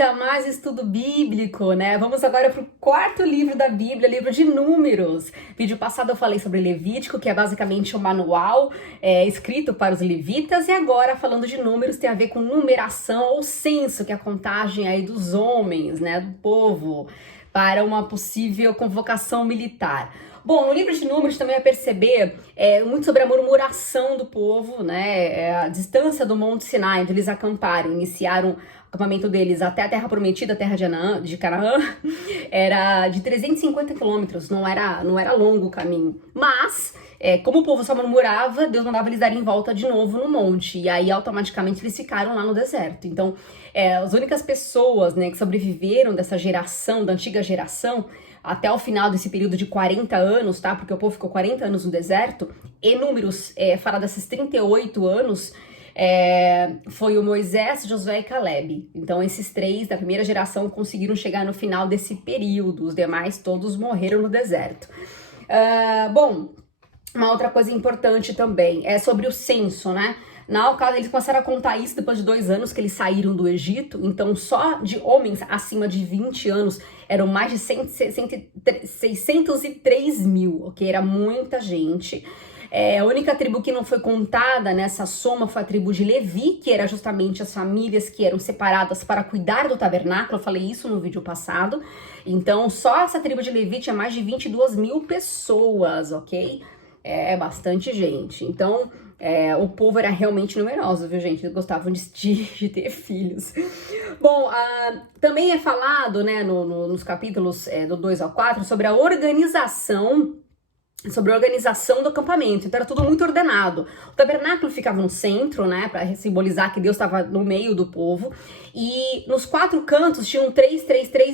ainda mais estudo bíblico, né? Vamos agora para o quarto livro da Bíblia, livro de Números. Vídeo passado eu falei sobre Levítico, que é basicamente um manual escrito para os levitas, e agora falando de Números tem a ver com numeração ou censo, que é a contagem aí dos homens, né, do povo, para uma possível convocação militar. Bom, no livro de Números também vai perceber muito sobre a murmuração do povo, né? A distância do Monte Sinai, onde eles acamparam, iniciaram o acampamento deles até a Terra Prometida, a Terra de Canaã, era de 350 quilômetros, não era longo o caminho. Mas, como o povo só murmurava, Deus mandava eles darem volta de novo no monte, e aí automaticamente eles ficaram lá no deserto. Então, as únicas pessoas, né, que sobreviveram dessa geração, da antiga geração, até o final desse período de 40 anos, tá? Porque o povo ficou 40 anos no deserto, e Números fala desses 38 anos, foi o Moisés, Josué e Caleb. Então esses três da primeira geração conseguiram chegar no final desse período, os demais todos morreram no deserto. Bom, uma outra coisa importante também é sobre o censo, né? Na ocasião, eles começaram a contar isso depois de 2 anos que eles saíram do Egito, então só de homens acima de 20 anos eram mais de 603 mil, ok? Era muita gente. A única tribo que não foi contada nessa soma foi a tribo de Levi, que era justamente as famílias que eram separadas para cuidar do tabernáculo. Eu falei isso no vídeo passado. Então, só essa tribo de Levi tinha mais de 22 mil pessoas, ok? É bastante gente. Então, o povo era realmente numeroso, viu, gente? Eles gostavam de ter filhos. Bom, também é falado, né, nos capítulos do 2 ao 4 sobre a organização do acampamento. Então era tudo muito ordenado. O tabernáculo ficava no centro, né, para simbolizar que Deus estava no meio do povo, e nos 4 cantos tinham 3 e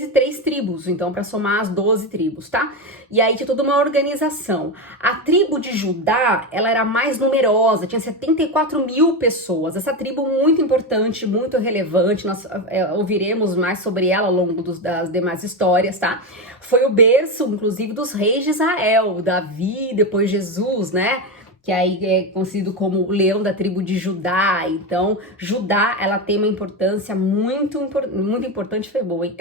3 tribos, então para somar as 12 tribos, tá? E aí tinha toda uma organização. A tribo de Judá, ela era mais numerosa, tinha 74 mil pessoas. Essa tribo muito importante, muito relevante, nós ouviremos mais sobre ela ao longo das demais histórias, tá? Foi o berço, inclusive, dos reis de Israel, Davi, depois Jesus, né? Que aí é conhecido como o leão da tribo de Judá. Então, Judá, ela tem uma importância muito importante, foi boa, hein?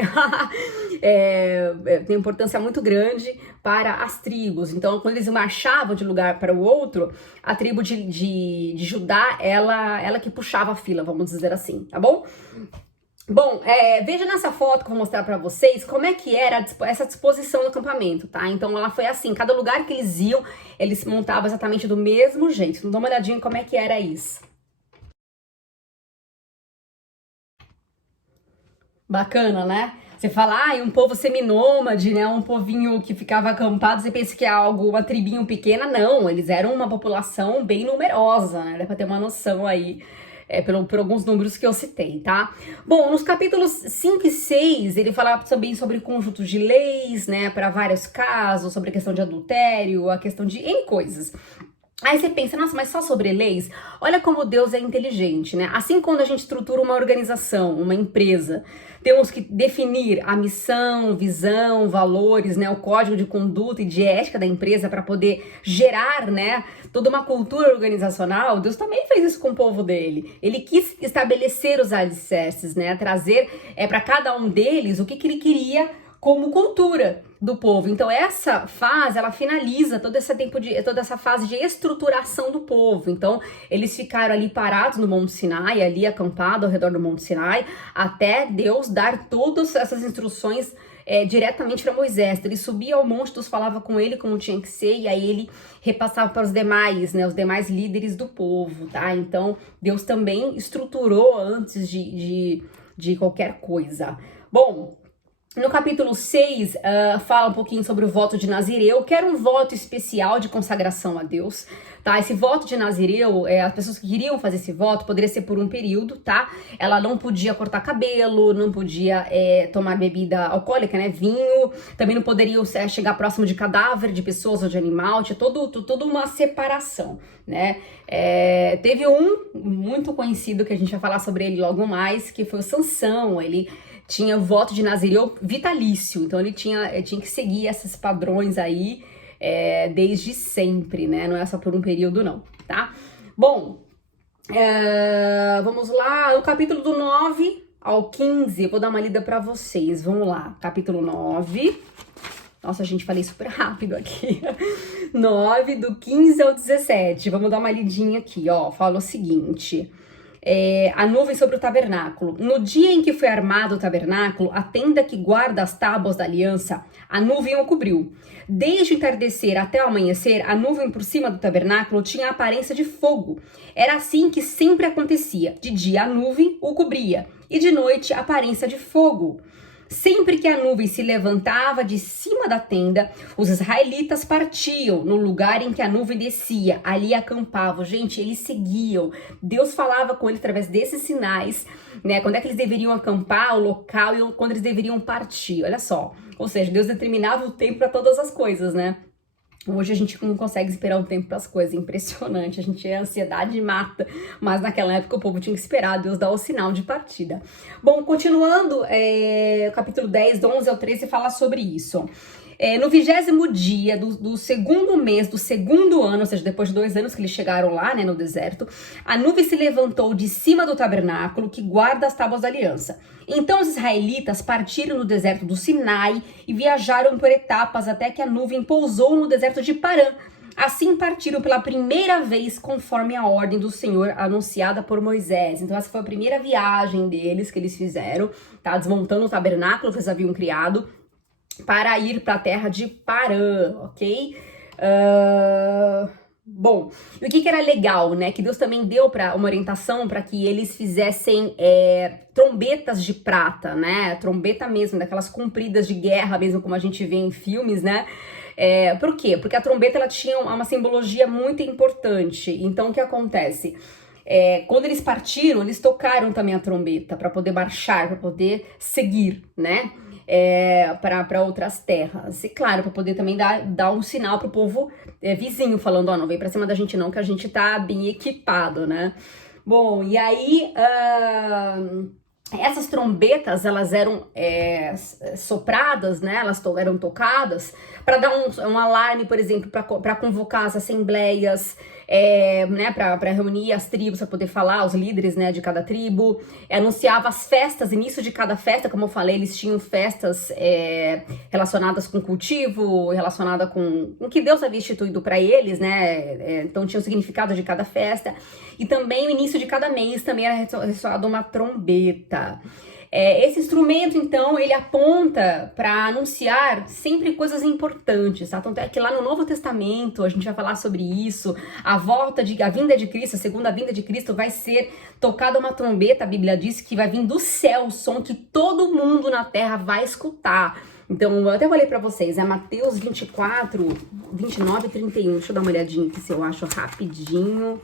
Tem importância muito grande para as tribos. Então, quando eles marchavam de um lugar para o outro, a tribo de Judá, ela que puxava a fila, vamos dizer assim, tá bom? Bom, veja nessa foto que eu vou mostrar pra vocês como é que era essa disposição do acampamento, tá? Então ela foi assim, cada lugar que eles iam, eles se montavam exatamente do mesmo jeito. Então dá uma olhadinha em como é que era isso. Bacana, né? Você fala, um povo seminômade, né? Um povinho que ficava acampado, você pensa que é algo, uma tribinho pequena. Não, eles eram uma população bem numerosa, né? Dá pra ter uma noção aí. Por alguns números que eu citei, tá? Bom, nos capítulos 5 e 6, ele fala também sobre conjuntos de leis, né, para vários casos, sobre a questão de adultério, a questão de N coisas. Aí você pensa, nossa, mas só sobre leis? Olha como Deus é inteligente, né? Assim, quando a gente estrutura uma organização, uma empresa, temos que definir a missão, visão, valores, né? O código de conduta e de ética da empresa para poder gerar, né? Toda uma cultura organizacional. Deus também fez isso com o povo dele. Ele quis estabelecer os alicerces, né? Trazer para cada um deles o que ele queria como cultura do povo. Então essa fase, ela finaliza toda essa fase de estruturação do povo. Então eles ficaram ali parados no Monte Sinai, ali acampados ao redor do Monte Sinai, até Deus dar todas essas instruções diretamente para Moisés. Então, ele subia ao monte, Deus falava com ele como tinha que ser, e aí ele repassava para os demais, né, os demais líderes do povo, tá? Então Deus também estruturou antes de qualquer coisa. Bom, no capítulo 6, fala um pouquinho sobre o voto de Nazireu, que era um voto especial de consagração a Deus, tá? Esse voto de Nazireu, as pessoas que queriam fazer esse voto, poderia ser por um período, tá? Ela não podia cortar cabelo, não podia tomar bebida alcoólica, né? Vinho, também não poderia chegar próximo de cadáver de pessoas ou de animal, tinha toda uma separação, né? Teve um muito conhecido, que a gente vai falar sobre ele logo mais, que foi o Sansão. Ele tinha o voto de Nazireu vitalício, então ele tinha que seguir esses padrões aí desde sempre, né? Não é só por um período, não, tá? Bom, vamos lá, no capítulo do 9 ao 15, eu vou dar uma lida para vocês. Vamos lá, capítulo 9. Nossa, gente, falei super rápido aqui. 9, do 15 ao 17. Vamos dar uma lidinha aqui, ó. Fala o seguinte. A nuvem sobre o tabernáculo. No dia em que foi armado o tabernáculo, a tenda que guarda as tábuas da aliança, a nuvem o cobriu. Desde o entardecer até o amanhecer, a nuvem por cima do tabernáculo tinha a aparência de fogo. Era assim que sempre acontecia. De dia a nuvem o cobria e de noite a aparência de fogo. Sempre que a nuvem se levantava de cima da tenda, os israelitas partiam no lugar em que a nuvem descia, ali acampavam. Gente, eles seguiam. Deus falava com eles através desses sinais, né? Quando é que eles deveriam acampar, o local e quando eles deveriam partir. Olha só. Ou seja, Deus determinava o tempo para todas as coisas, né? Hoje a gente não consegue esperar o tempo para as coisas, é impressionante, a ansiedade mata, mas naquela época o povo tinha que esperar Deus dar o sinal de partida. Bom, continuando, o capítulo 10, do 11 ao 13 fala sobre isso. No 20º dia do segundo mês do segundo ano, ou seja, depois de 2 anos que eles chegaram lá, né, no deserto, a nuvem se levantou de cima do tabernáculo que guarda as tábuas da aliança. Então os israelitas partiram no deserto do Sinai e viajaram por etapas até que a nuvem pousou no deserto de Parã. Assim partiram pela primeira vez conforme a ordem do Senhor anunciada por Moisés. Então essa foi a primeira viagem deles que eles fizeram, tá? Desmontando o tabernáculo que eles haviam criado para ir para a terra de Parã, ok? Bom, e o que era legal, né? Que Deus também deu uma orientação para que eles fizessem trombetas de prata, né? Trombeta mesmo, daquelas compridas de guerra mesmo, como a gente vê em filmes, né? Por quê? Porque a trombeta ela tinha uma simbologia muito importante. Então, o que acontece? Quando eles partiram, eles tocaram também a trombeta para poder marchar, para poder seguir, né? Para outras terras. E claro, para poder também dar um sinal pro povo vizinho, falando, ó, não vem para cima da gente não, que a gente tá bem equipado, né? Bom, e aí essas trombetas, elas eram sopradas, né? Elas eram tocadas para dar um alarme, por exemplo, para convocar as assembleias, né? Para reunir as tribos, para poder falar, os líderes, né? De cada tribo. Anunciava as festas, início de cada festa, como eu falei, eles tinham festas relacionadas com cultivo, relacionada com o que Deus havia instituído para eles, né? Então tinha o significado de cada festa. E também o início de cada mês também era ressoado uma trombeta. Esse instrumento, então, ele aponta para anunciar sempre coisas importantes, tá? Tanto é que lá no Novo Testamento, a gente vai falar sobre isso, a vinda de Cristo, a segunda vinda de Cristo, vai ser tocada uma trombeta, a Bíblia diz que vai vir do céu, o som que todo mundo na terra vai escutar. Então, eu até vou ler para vocês, Mateus 24, 29 e 31, deixa eu dar uma olhadinha aqui se eu acho rapidinho.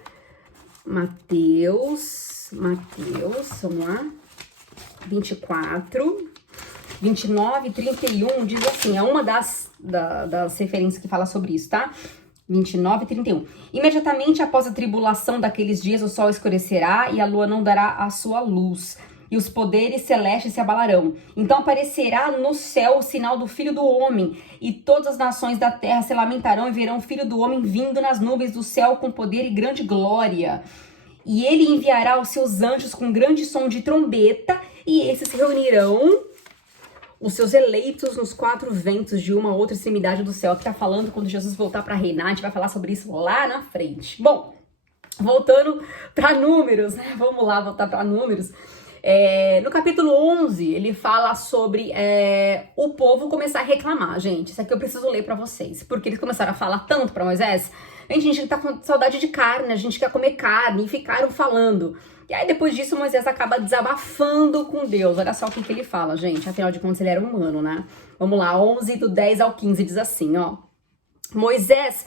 Mateus, vamos lá. 24, 29 e 31 diz assim, é uma das referências que fala sobre isso, tá? 29 e 31. Imediatamente após a tribulação daqueles dias, o sol escurecerá e a lua não dará a sua luz, e os poderes celestes se abalarão. Então aparecerá no céu o sinal do Filho do Homem, e todas as nações da terra se lamentarão e verão o Filho do Homem vindo nas nuvens do céu com poder e grande glória. E ele enviará os seus anjos com grande som de trombeta, e esses reunirão os seus eleitos nos 4 ventos de uma outra extremidade do céu, que tá falando quando Jesus voltar para reinar. A gente vai falar sobre isso lá na frente. Bom, voltando para Números, né? Vamos lá, voltar para Números. No capítulo 11, ele fala sobre o povo começar a reclamar. Gente, isso aqui eu preciso ler para vocês, porque eles começaram a falar tanto para Moisés. A gente tá com saudade de carne, a gente quer comer carne, e ficaram falando. E aí depois disso Moisés acaba desabafando com Deus. Olha só o que ele fala, gente. Afinal de contas ele era humano, né? Vamos lá, 11 do 10 ao 15 diz assim, ó. Moisés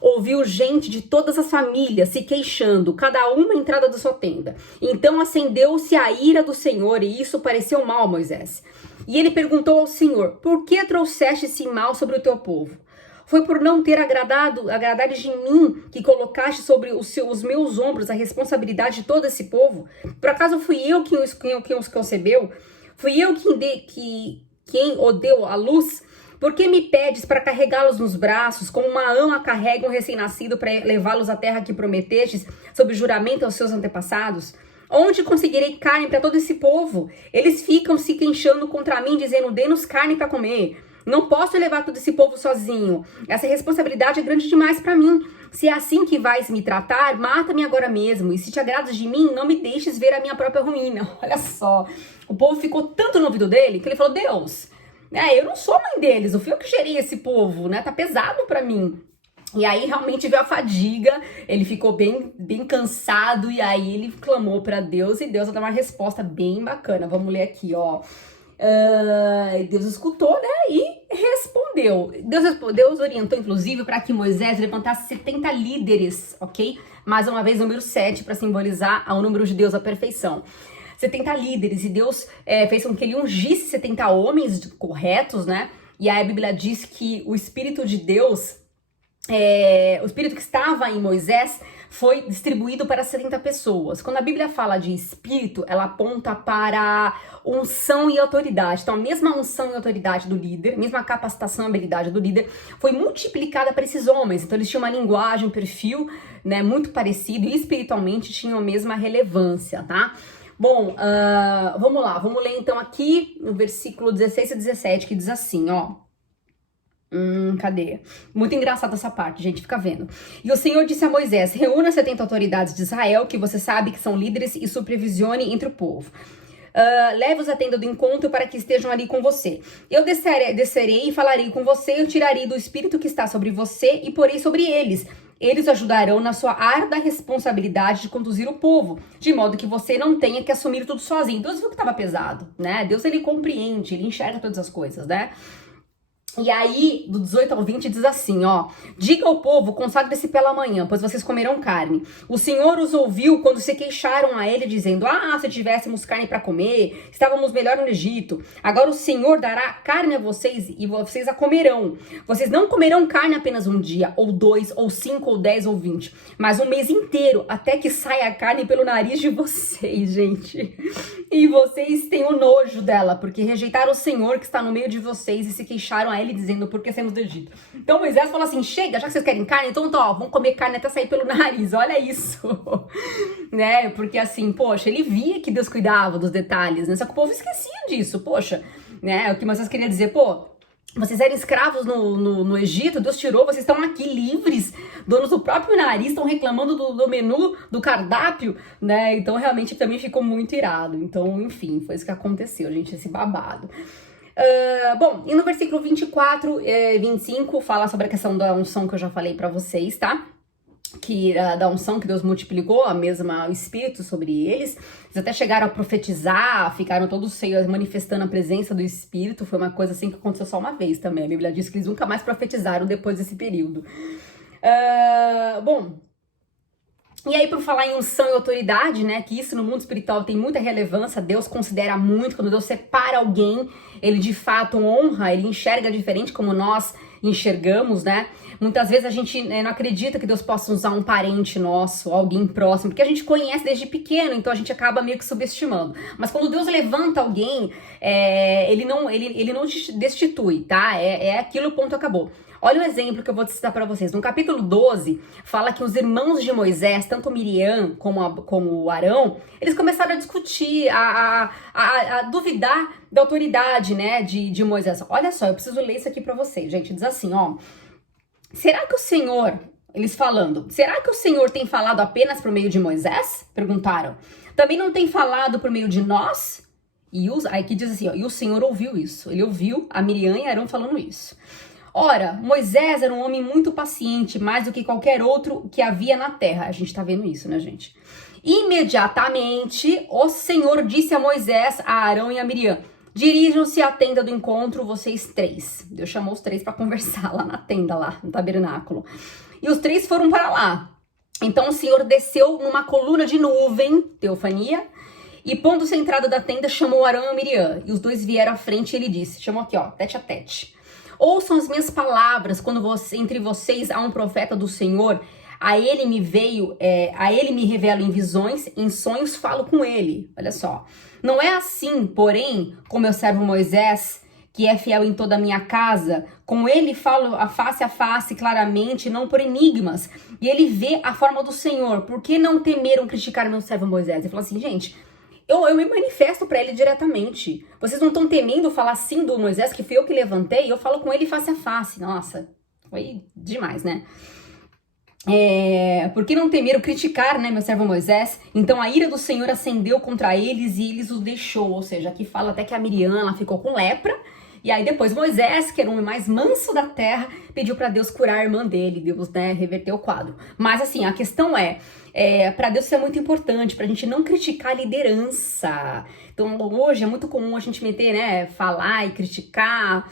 ouviu gente de todas as famílias se queixando, cada uma à entrada da sua tenda. Então acendeu-se a ira do Senhor e isso pareceu mal a Moisés. E ele perguntou ao Senhor, por que trouxeste esse mal sobre o teu povo? Foi por não ter agradares de mim que colocaste sobre os meus ombros a responsabilidade de todo esse povo? Por acaso fui eu quem os concebeu? Fui eu quem o deu à luz? Por que me pedes para carregá-los nos braços, como uma ama carrega um recém-nascido para levá-los à terra que prometestes, sob juramento aos seus antepassados? Onde conseguirei carne para todo esse povo? Eles ficam se queixando contra mim, dizendo, dê-nos carne para comer. Não posso levar todo esse povo sozinho. Essa responsabilidade é grande demais para mim. Se é assim que vais me tratar, mata-me agora mesmo. E se te agradas de mim, não me deixes ver a minha própria ruína. Olha só. O povo ficou tanto no ouvido dele que ele falou, Deus, eu não sou mãe deles, não fui eu que gerei esse povo, né? Tá pesado para mim. E aí realmente veio a fadiga, ele ficou bem cansado e aí ele clamou para Deus e Deus deu uma resposta bem bacana. Vamos ler aqui, ó. Deus escutou, né, e respondeu. Deus orientou, inclusive, para que Moisés levantasse 70 líderes, ok? Mais uma vez, número 7, para simbolizar o número de Deus, a perfeição. 70 líderes, e Deus fez com que ele ungisse 70 homens corretos, né? E aí a Bíblia diz que o Espírito de Deus, o Espírito que estava em Moisés, foi distribuído para 70 pessoas. Quando a Bíblia fala de Espírito, ela aponta para unção e autoridade. Então, a mesma unção e autoridade do líder, a mesma capacitação e habilidade do líder, foi multiplicada para esses homens. Então, eles tinham uma linguagem, um perfil, né, muito parecido e espiritualmente tinham a mesma relevância, tá? Bom, vamos lá. Vamos ler então aqui no versículo 16 e 17, que diz assim, ó. Cadê? Muito engraçada essa parte, gente, fica vendo. E o Senhor disse a Moisés, reúna 70 autoridades de Israel, que você sabe que são líderes, e supervisione entre o povo. Leve-os à tenda do encontro para que estejam ali com você. Eu descerei e falarei com você, eu tirarei do espírito que está sobre você e porei sobre eles. Eles ajudarão na sua árdua responsabilidade de conduzir o povo, de modo que você não tenha que assumir tudo sozinho. Deus viu que estava pesado, né? Deus, ele compreende, ele enxerga todas as coisas, né? E aí, do 18 ao 20, diz assim, ó. Diga ao povo, consagre-se pela manhã, pois vocês comerão carne. O Senhor os ouviu quando se queixaram a ele, dizendo, se tivéssemos carne para comer, estávamos melhor no Egito. Agora o Senhor dará carne a vocês e vocês a comerão. Vocês não comerão carne apenas um dia, ou 2, ou 5, ou 10, ou 20, mas um mês inteiro, até que saia a carne pelo nariz de vocês, gente. E vocês tenham nojo dela, porque rejeitaram o Senhor que está no meio de vocês e se queixaram a ele, dizendo, por que saímos do Egito? Então Moisés falou assim, chega, já que vocês querem carne, então vamos comer carne até sair pelo nariz, olha isso. Né, porque assim, poxa, ele via que Deus cuidava dos detalhes, né, só que o povo esquecia disso, poxa, né, o que Moisés queria dizer, vocês eram escravos no Egito, Deus tirou, vocês estão aqui livres, donos do próprio nariz, estão reclamando do menu, do cardápio, né, então realmente também ficou muito irado, então enfim, foi isso que aconteceu, gente, esse babado. Bom, e no versículo 24 e 25 fala sobre a questão da unção que eu já falei pra vocês, tá? Que da unção que Deus multiplicou, o Espírito sobre eles. Eles até chegaram a profetizar, ficaram todos manifestando a presença do Espírito. Foi uma coisa assim que aconteceu só uma vez também. A Bíblia diz que eles nunca mais profetizaram depois desse período. Bom, e aí por falar em unção e autoridade, né, que isso no mundo espiritual tem muita relevância, Deus considera muito, quando Deus separa alguém, ele de fato honra, ele enxerga diferente como nós enxergamos, né? Muitas vezes a gente não acredita que Deus possa usar um parente nosso, alguém próximo, porque a gente conhece desde pequeno, então a gente acaba meio que subestimando. Mas quando Deus levanta alguém, ele não destitui, tá? É aquilo, ponto, acabou. Olha o exemplo que eu vou citar para vocês. No capítulo 12, fala que os irmãos de Moisés, tanto Miriam como Arão, eles começaram a discutir, a duvidar da autoridade, né, de Moisés. Olha só, eu preciso ler isso aqui para vocês, gente. Diz assim, ó. Será que o Senhor, eles falando, será que o Senhor tem falado apenas por meio de Moisés? Perguntaram. Também não tem falado por meio de nós? Aí que diz assim, ó, e o Senhor ouviu isso. Ele ouviu a Miriam e Arão falando isso. Ora, Moisés era um homem muito paciente, mais do que qualquer outro que havia na terra. A gente tá vendo isso, né, gente? Imediatamente, o Senhor disse a Moisés, a Arão e a Miriam, dirijam-se à tenda do encontro, vocês três. Deus chamou os três para conversar lá na tenda, lá no tabernáculo. E os três foram para lá. Então o Senhor desceu numa coluna de nuvem, teofania, e pondo-se à entrada da tenda, chamou Arão e Miriam. E os dois vieram à frente e ele disse, chamou aqui, ó, tete a tete. Ouçam as minhas palavras quando entre vocês há um profeta do Senhor. A ele me revelo em visões, em sonhos falo com ele. Olha só. Não é assim, porém, como meu servo Moisés, que é fiel em toda a minha casa, com ele falo a face claramente, não por enigmas, e ele vê a forma do Senhor. Por que não temeram criticar meu servo Moisés? Ele falou assim, gente, eu me manifesto para ele diretamente. Vocês não estão temendo falar assim do Moisés, que fui eu que levantei, eu falo com ele face a face. Nossa, foi demais, né? Por que não temeram criticar, né, meu servo Moisés? Então a ira do Senhor acendeu contra eles e eles os deixou. Ou seja, aqui fala até que a Miriam, ela ficou com lepra. E aí depois Moisés, que era o homem mais manso da terra, pediu para Deus curar a irmã dele. Deus, né, reverteu o quadro. Mas assim, a questão para Deus isso é muito importante, pra gente não criticar a liderança. Então hoje é muito comum a gente meter, né, falar e criticar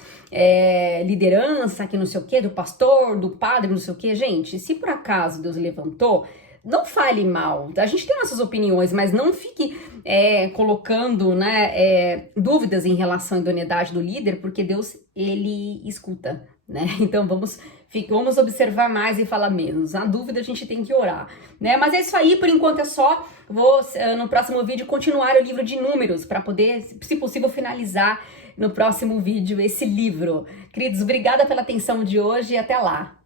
liderança, que não sei o que, do pastor, do padre, não sei o que. Gente, se por acaso Deus levantou, não fale mal. A gente tem nossas opiniões, mas não fique colocando, né, dúvidas em relação à idoneidade do líder, porque Deus, ele escuta, né? Então vamos observar mais e falar menos. Na dúvida a gente tem que orar, né? Mas é isso aí, por enquanto é só. Vou no próximo vídeo continuar o livro de Números para poder, se possível, finalizar no próximo vídeo esse livro. Queridos, obrigada pela atenção de hoje e até lá.